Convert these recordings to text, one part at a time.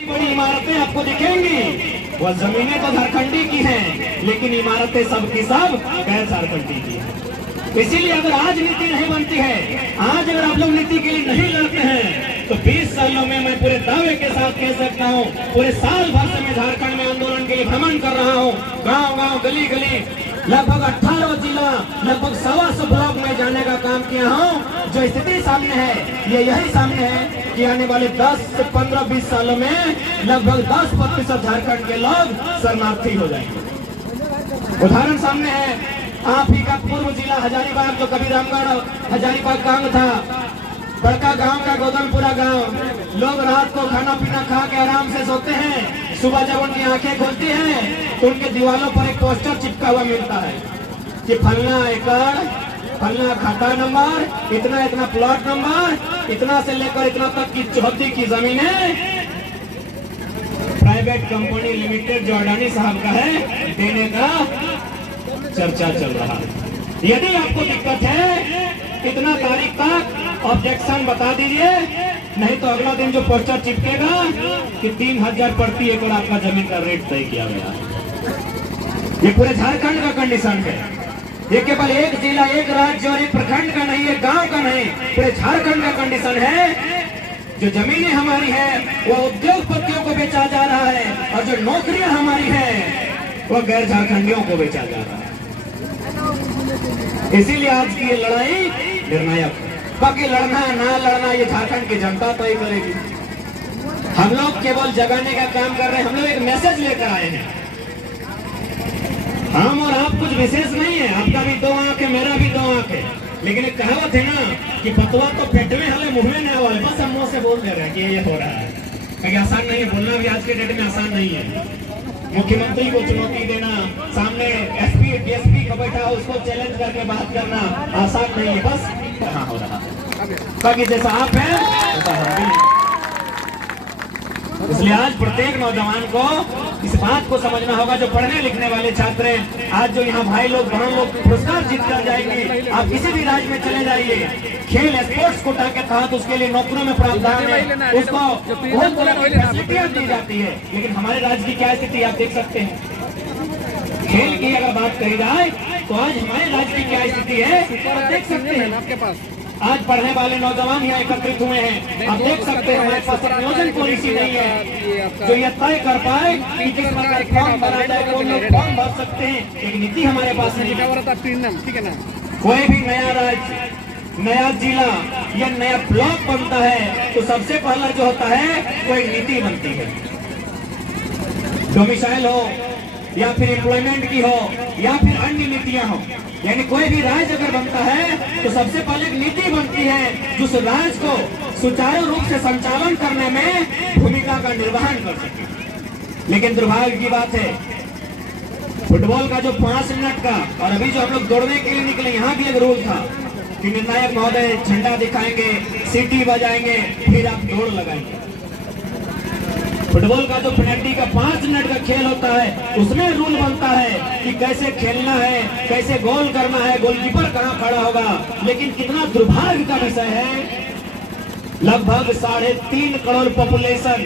बड़ी इमारतें आपको दिखेंगी, वह जमीनें तो झारखंडी की हैं, लेकिन इमारतें सब की सब गैर झारखंडी की हैं। इसीलिए अगर आज नीति नहीं बनती है, आज अगर आप लोग नीति के लिए नहीं लड़ते हैं, तो 20 सालों में मैं पूरे दावे के साथ कह सकता हूँ, पूरे साल भर से मैं झारखंड में आंदोलन के लिए भ्रमण कर रहा हूँ, गांव गांव गली गली लगभग 18 जिला, लगभग 125 ब्लॉक में जाने का काम किया हूँ। जो स्थिति सामने है, ये यही सामने है कि आने वाले 10 से 15-20 सालों में लगभग 10% झारखंड के लोग शरणार्थी हो जाएंगे। उदाहरण सामने है, आप ही का पूर्व जिला हजारीबाग, जो कभी रामगढ़ हजारीबाग गांव था, बड़का गांव का गोदमपुरा गांव, लोग रात को खाना पीना खा के आराम से सोते हैं, सुबह जब उनकी आंखें खुलती हैं तो उनके दीवारों पर एक पोस्टर चिपका हुआ मिलता है कि फलना एकड़, फलना खाता नंबर, इतना इतना प्लॉट नंबर, इतना से लेकर इतना तक की चौहद्दी की जमीनें प्राइवेट कंपनी लिमिटेड जो अडानी साहब का है, देने का चर्चा चल रहा है। यदि आपको दिक्कत है, इतना तारीख तक ऑब्जेक्शन बता दीजिए, नहीं तो अगला दिन जो पोस्टर चिपकेगा कि 3000 प्रति एकड़ आपका जमीन का रेट तय किया गया है। ये पूरे झारखंड का कंडीशन है। ये केवल एक जिला, एक राज्य और एक प्रखंड का नहीं, एक गांव का नहीं, पूरे झारखंड का कंडीशन है। जो जमीनें हमारी है वो उद्योगपतियों को बेचा जा रहा है, और जो नौकरियां हमारी है वो गैर झारखंडियों को बेचा जा रहा है। इसीलिए आज की ये लड़ाई निर्णायक है। बाकी लड़ना ना लड़ना ये झारखंड की जनता तय करेगी। हम लोग केवल जगाने का काम कर रहे हैं, हम लोग एक मैसेज लेकर आए हैं। हम और आप कुछ विशेष नहीं है, आपका भी 2 आंख है, मेरा भी 2 आंख है, लेकिन एक कहावत है ना कि पतवा तो पेट में हले मुंह में नहीं वाले, बस हम मुंह से बोल दे रहे हैं कि ये हो रहा है। क्योंकि आसान नहीं है बोलना, भी आज के डेट में आसान नहीं है। मुख्यमंत्री को चुनौती देना, सामने एसपी डीएसपी का बैठा हो उसको चैलेंज करके बात करना आसान नहीं है, बस कहाँ हो रहा है। बाकी जैसा आप हैं वैसा हम भी हैं। इसलिए आज प्रत्येक नौजवान को इस बात को समझना होगा, जो पढ़ने लिखने वाले छात्र हैं, आज जो यहाँ भाई लोग बहन लोग पुरस्कार जीत कर जाएंगे, आप किसी भी राज्य में चले जाइए, खेल स्पोर्ट्स कोटा के तहत उसके लिए नौकरियों में प्रावधान है, उसको बहुत तरह की फैसिलिटियां दी जाती है। लेकिन हमारे राज्य की क्या स्थिति आप देख सकते हैं। खेल की अगर बात करी जाए तो आज हमारे राज्य की क्या स्थिति है आप देख सकते हैं। आपके पास आज पढ़ने वाले नौजवान यहाँ एकत्रित हुए हैं, आप देख सकते हैं हमारे पास एक नियोजन पॉलिसी नहीं है जो ये तय कर पाए कि किस प्रकार फॉर्म भरा जाए, कौन लोग फॉर्म भर सकते हैं। एक नीति हमारे पास नहीं है। कोई भी नया राज्य, नया जिला या नया ब्लॉक बनता है तो सबसे पहला जो होता है कोई नीति बनती है। डोमिसाइल हो या फिर एम्प्लॉयमेंट की हो या फिर अन्य नीतियां हो, यानी कोई भी राज्य अगर बनता है तो सबसे पहले एक नीति बनती है जो उस राज्य को सुचारू रूप से संचालन करने में भूमिका का निर्वहन कर सके। लेकिन दुर्भाग्य की बात है, फुटबॉल का जो 5 मिनट का और अभी जो हम लोग दौड़ने के लिए निकले, यहाँ भी एक रूल था कि निर्णायक महोदय झंडा दिखाएंगे, सीटी बजाएंगे, फिर आप दौड़ लगाएंगे। फुटबॉल का जो पेनल्टी का 5 मिनट का खेल होता है, उसमें रूल बनता है कि कैसे खेलना है, कैसे गोल करना है, गोलकीपर कहाँ खड़ा होगा। लेकिन कितना दुर्भाग्य का विषय है, लगभग 3.5 करोड़ पॉपुलेशन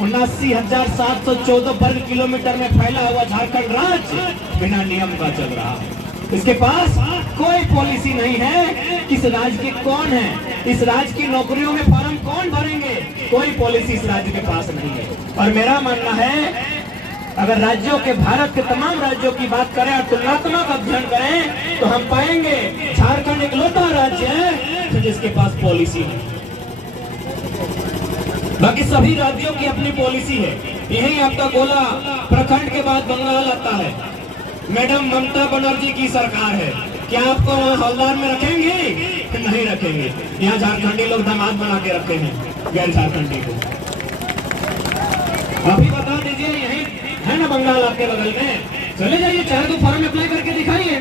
79,714 वर्ग किलोमीटर में फैला हुआ झारखंड राज्य बिना नियम का चल रहा है। इसके पास कोई पॉलिसी नहीं है कि इस राज्य के कौन है, इस राज्य की नौकरियों में फॉर्म कौन भरेंगे, कोई पॉलिसी इस राज्य के पास नहीं है। और मेरा मानना है, अगर राज्यों के, भारत के तमाम राज्यों की बात करें और तुलनात्मक अध्ययन करें तो हम पाएंगे झारखंड एक लौता राज्य है जिसके पास पॉलिसी है। बाकी सभी राज्यों की अपनी पॉलिसी है। यही आपका गोला प्रखंड के बाद बंगाल आता है, मैडम ममता बनर्जी की सरकार है। क्या आपको वहाँ हवलदार में रखेंगे? नहीं रखेंगे। यहाँ झारखंडी लोग दामाद बना के रखे हैं गैर झारखंडी को। अभी बता दीजिए, यही है ना बंगाल आपके बगल में, चले जाइए, चाहे तो फॉर्म अप्लाई करके दिखाइए।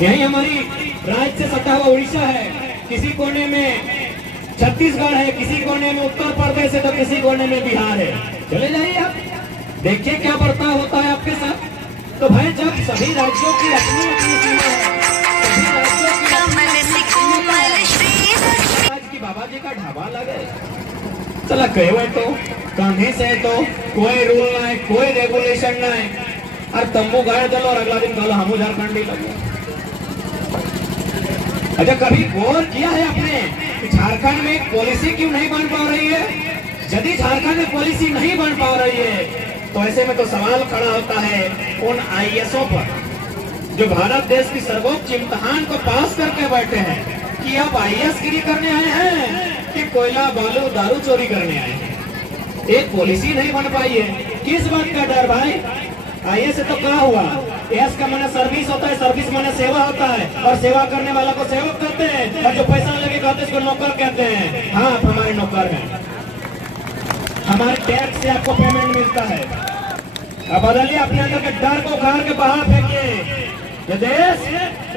यही हमारी राज्य से सटा हुआ उड़ीसा है, किसी कोने में छत्तीसगढ़ है, किसी कोने में उत्तर प्रदेश है, तो किसी कोने में बिहार है। चले जाइए आप, देखिए क्या बर्ताव होता है आपके साथ। तो भाई जब सभी राज्यों की अपनी अपनी सीमा है, सभी राज्यों की आज की बाबा जी का ढाबा लगे, चला कहे तो कहीं से तो कोई रूल ना है, कोई रेगुलेशन ना है, और तंबू गाड़ दलो और अगला दिन कहो हम झारखंडी लगे। अच्छा कभी गौर किया है आपने कि झारखंड में पॉलिसी क्यों नहीं बन पा रही है? यदि झारखंड में पॉलिसी नहीं बन पा रही है तो ऐसे में तो सवाल खड़ा होता है उन आईएएसओ पर जो भारत देश की सर्वोच्च इम्तिहान को पास करके बैठे हैं कि आप आईएएस गिरी करने आए हैं कि कोयला बालू दारू चोरी करने आए हैं। एक पॉलिसी नहीं बन पाई है, किस बात का डर भाई? आईएएस से तो क्या हुआ? एस का माने सर्विस होता है, सर्विस माने सेवा होता है, और सेवा करने वाला को सेवक कहते हैं, और जो पैसा लगे कहते हैं उसको नौकर कहते हैं। हाँ आप हमारे नौकर हैं, हमारे टैक्स से आपको पेमेंट मिलता है। अब बदलिए अपने अंदर के डर को उखाड़ के बाहर फेंकिए। ये देश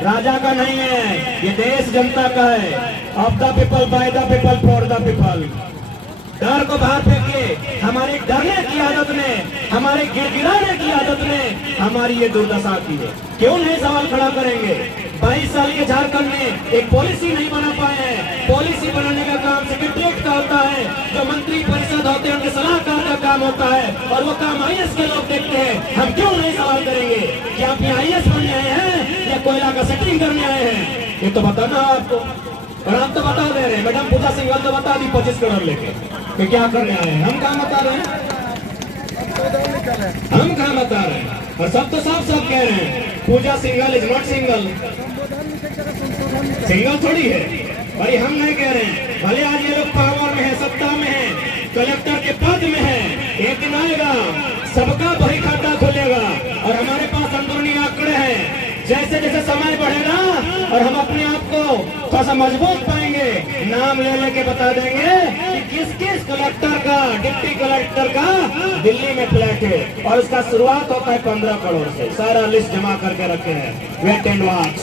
राजा का नहीं है, ये देश जनता का है। Of the people, by the people, for the people. डर को बाहर फेंकिए। हमारे डरने की आदत ने, हमारे गिड़गिड़ाने की आदत ने हमारी ये दुर्दशा की है। क्यों नहीं सवाल खड़ा करेंगे? 22 साल के झारखंड में एक पॉलिसी नहीं बना पाए हैं। पॉलिसी बनाने का काम सेक्रेटरीट का होता है, जो मंत्री परिषद होते हैं उनके सलाहकार का काम होता है, और वो काम आईएएस के लोग देखते हैं। हम क्यों नहीं सवाल करेंगे कि आप यहाँ आईएएस बनने आए हैं या कोयला का सेटिंग करने आए हैं? ये तो बताना आपको, और हम तो बता दे रहे हैं। मैडम पूजा सिंघल तो बता दी 25 करोड़ लेके कि क्या करने आए हैं। हम कहाँ बता रहे हैं? हम कहाँ बता रहे हैं? और सब तो साफ साफ कह रहे हैं Pooja Singhal is not single. Single थोड़ी है, और हम नहीं कह रहे हैं। भले आज ये लोग पावर में है, सत्ता में है, कलेक्टर के पद में है, एक दिन आएगा सबका बही खाता खुलेगा। और हमारे पास अंदरूनी आंकड़े हैं, जैसे जैसे समय बढ़ेगा और हम अपने आप को थोड़ा सा मजबूत पाएंगे, नाम ले लेके बता देंगे कि किस किस कलेक्टर का, डिप्टी कलेक्टर का दिल्ली में फ्लैट है, और उसका शुरुआत होता है 15 करोड़ से। सारा लिस्ट जमा करके रखे हैं, वेट एंड वॉच।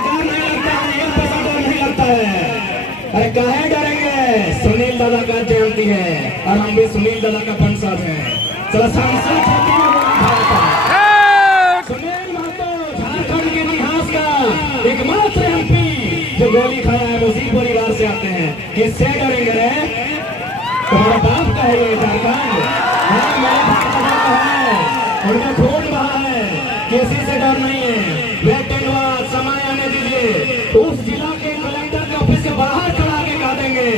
डर नहीं लगता है, एक पैसा डर नहीं लगता है। अरे काहे डरेंगे? सुनील दादा का जयंती है और हम भी सुनील दादा का वंशज हैं। चलो सांसद सुनील महतो झारखंड के इतिहास का एकमात्र एमपी जो गोली खाया है, उसी परिवार से आते हैं। किससे डरेंगे रे? तुम्हारा बाप का है ये झारखंड? हाँ मेरे बाप का है, उनका खून बहा है, किसी से डर नहीं है। वेट एंड वॉच, समय आने दीजिए। उस जिला के कलेक्टर के ऑफिस के बाहर खड़ा के कहा देंगे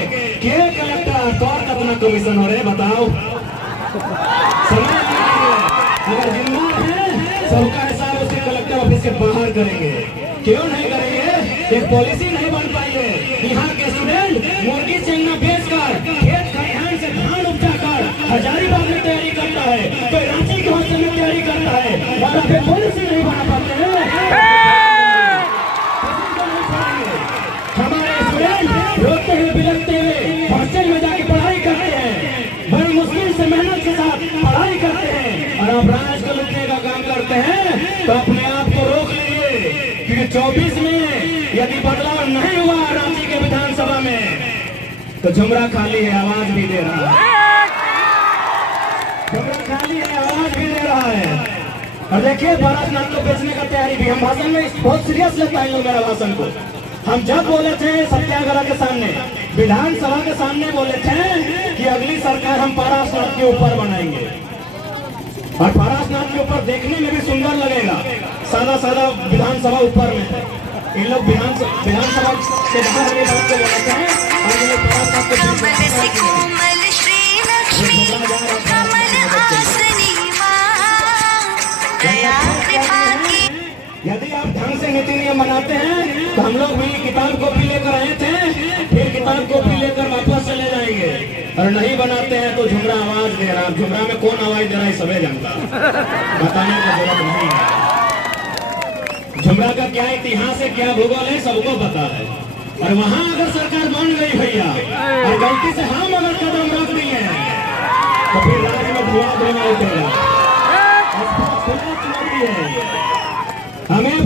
के कलेक्टर तो कितना कमीशन हो रहे बताओ। समय अगर जिम्मा है सबका हिसाब उसके कलेक्टर ऑफिस के बाहर करेंगे। क्यों नहीं करेंगे? एक पॉलिसी नहीं बन पाई है। यहाँ के स्टूडेंट मुर्गी चंगा बेचकर, खेत खलिहान से धान उपजा कर हजारीबाग में तैयारी करता है, कोई रांची के हॉस्टल में तैयारी करता है, और फिर पॉलिसी नहीं बना पाते हैं। हमारे स्टूडेंट रोते हुए बिलखते हुए हॉस्टल में जाके पढ़ाई करते हैं, बड़ी मुश्किल से मेहनत के साथ पढ़ाई करते हैं, और आप राज को लूटने का काम करते हैं। तो अपने आप को रोक लीजिए, क्योंकि 24 में यदि बदलाव नहीं हुआ रांची के विधानसभा में तो झुमरा खाली है, आवाज भी दे रहा है। झुमरा खाली है, आवाज भी दे रहा है। और देखिए भारत को बेचने का तैयारी भी। हम भाषण में बहुत सीरियस लेता है मेरा भाषण को। हम जब बोले थे सत्याग्रह के सामने, विधानसभा के सामने बोले थे कि अगली सरकार हम पारासनाथ के ऊपर बनाएंगे, और पारासनाथ के ऊपर देखने में भी सुंदर लगेगा। सादा सादा विधानसभा ऊपर में है, इन लोग विधानसभा के बाहर ये बात को बोलते हैं, और ये पारासनाथ के यदि आप ढंग से नीति नियम बनाते हैं तो हम लोग भी किताब कॉपी लेकर आए थे, फिर किताब कॉपी लेकर वापस चले जाएंगे। और नहीं बनाते हैं तो झुमरा आवाज दे रहा। झुमरा में कौन आवाज दे रहा है सबे जनता, बताने की जरूरत नहीं है। झुमरा का क्या इतिहास है, क्या भूगोल है, सबको पता है। और वहाँ अगर सरकार बन गई भैया, और गलती से हम अगर कदम रख दिए तो फिर राज्य में धुआं उठेगा। हमें